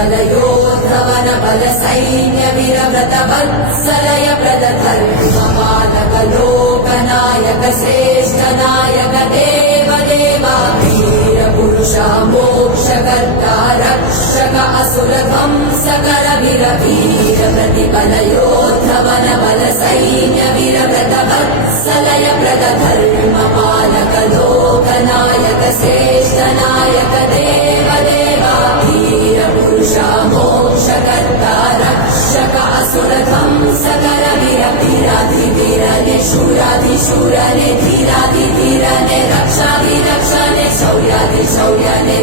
प्रतिबलयोद्धवन बल सैन्य वीरव्रत वत्सलय प्रदधर्मपालक लोकनायक श्रेष्ठ नायक देव देवा वीर पुरुष मोक्षकर्ता रक्षक असुर ध्वंसकर वीर वीर प्रतिबलयोद्धवन बल सैन्य वीरव्रत वत्सलय प्रदधर्मपालक लोकनायक श्रेष्ठ नायक देव देवा वीर पुरुष मोक्षकर्ता रक्षक असुर ध्वंसकर वीर वीराधिवीरने शूराधिशूरने धीराधिधीरने रक्षाधिरक्षणे शौर्याधिशौर्यने